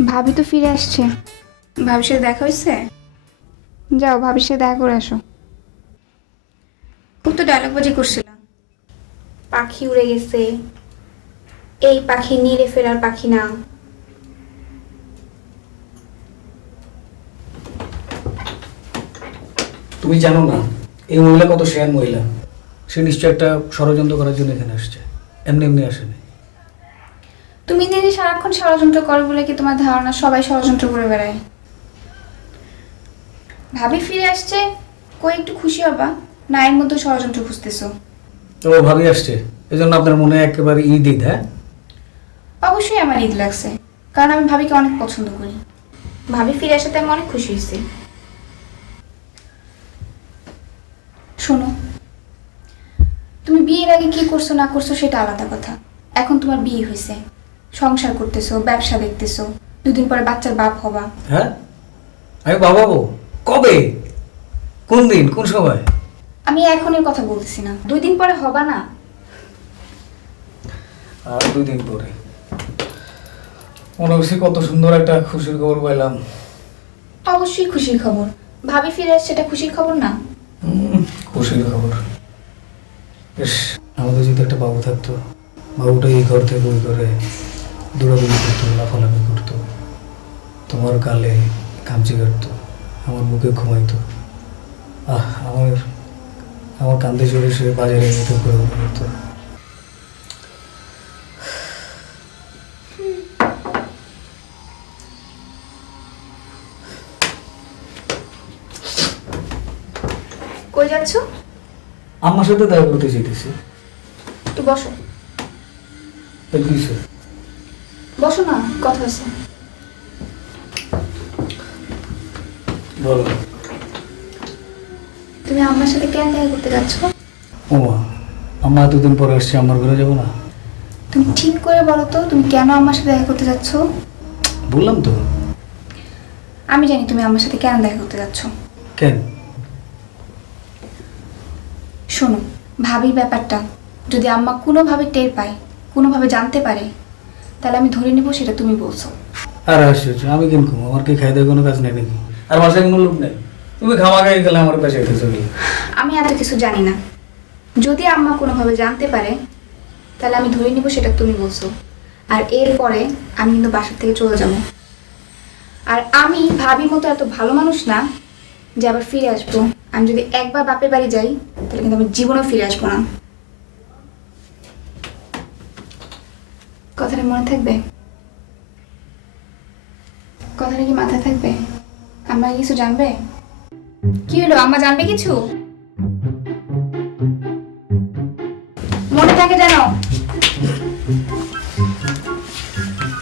ভাবি তো ফিরে আসছে। ভাবির সাথে দেখা হয়েছে? যাও ভাবির সাথে দেখা করে আসো। খুব তো ডায়লগ বাজি করছিলাম, পাখি উড়ে গেছে, এই পাখি নীড়ে ফেরার পাখি না। তুমি জানো না এই মহিলা কত শেয়ার মহিলা। সে নিশ্চয় একটা ষড়যন্ত্র করার জন্য এখানে আসছে, এমনি এমনি আসেনি। তুমি যে সারাক্ষণ ষড়যন্ত্র করো বলে কি তোমার ধারণা সবাই ষড়যন্ত্র করে বেড়ায়? ভাবি ফিরে আসছে, কই একটু খুশি হবা না এর মধ্যে ষড়যন্ত্র খুঁজতেছো? তো ভাবি আসছে এজন্য আপনার মনে একেবারে ঈদ ঈদ। হ্যাঁ, অবশ্যই আমার ঈদ লাগছে, কারণ আমি ভাবিকে অনেক পছন্দ করি। ভাবি ফিরে আসাতে আমি অনেক খুশি হয়েছি। শোনো, তুমি বিয়ের আগে কি করছো না করছো সেটা আলাদা কথা। এখন তোমার বিয়ে হয়েছে, সংসার করতেছো, ব্যবসা দেখতেছো, দুদিন পরে বাচ্চার বাপ হবা। হ্যাঁ আমি বাবা বউ কবে, কোন দিন, কোন সময়? আমি এখনের কথা বলতেছি না, 2 দিন পরে হবা না? আর 2 দিন পরে মনে হচ্ছে কত সুন্দর একটা খুশির খবর পাইলাম। অবশ্যই খুশির খবর। ভাবি ফিরে আসছে, এটা খুশির খবর না? খুশির খবর। বেশ, আমাদের যদি একটা বাবু থাকতো, বাবুটা এই ঘর থেকে ওই ঘরে দৌড়াদৌড়ি করতো, লাফালাফি করতো, তোমার গালে খামচি কাটতো, আমার বুকে ঘুমাইতো। আমার আমার কান্দে জোরে সে বাজারে যেতে করে করতো। কই যাচ্ছ? আমার সাথে দেখা করতে যেতেছি। একটু বসো। কিছু বসো না, কথা আছে। বলো। তুমি আমার সাথে কেন দেখা করতে যাচ্ছ? ও আম্মা এতদিন পরে আসছে, আমার ঘরে যাবো না? তুমি ঠিক করে বলো তো, তুমি কেন আমার সাথে দেখা করতে যাচ্ছ? বললাম তো। আমি জানি তুমি আমার সাথে কেন দেখা করতে যাচ্ছ। কেন? শোনো, ভাবির ব্যাপারটা যদি আম্মা কোনোভাবে টের পায়, কোনোভাবে জানতে পারে, তাহলে আমি ধরে নিব সেটা তুমি বলছো। আর আশ্চর্য, আমি কেন ঘুমো? আমার কি খাই দেয় কোনো কাজ নেই নাকি? আর বাসায় কোনো লোক নেই? তুমি খামা খাই গেলে আমার কাছে এটা চলে। আমি এত কিছু জানি না। যদি আম্মা কোনোভাবে জানতে পারে, তাহলে আমি ধরে নিব সেটা তুমি বলছো। আর এরপরে আমি কিন্তু বাসা থেকে চলে যাব। আর আমি ভাবির মতো এত ভালো মানুষ না যে আবার ফিরে আসবো। আমি যদি একবার বাপের বাড়ি যাই, তাহলে কিন্তু আমি জীবনেও ফিরে আসবো না। কথাটা মনে থাকবে? কথাটা কি মাথায় থাকবে? আম্মা কিছু জানবে? কি হলো, আম্মা জানবে কিছু? মনে থাকে জানো?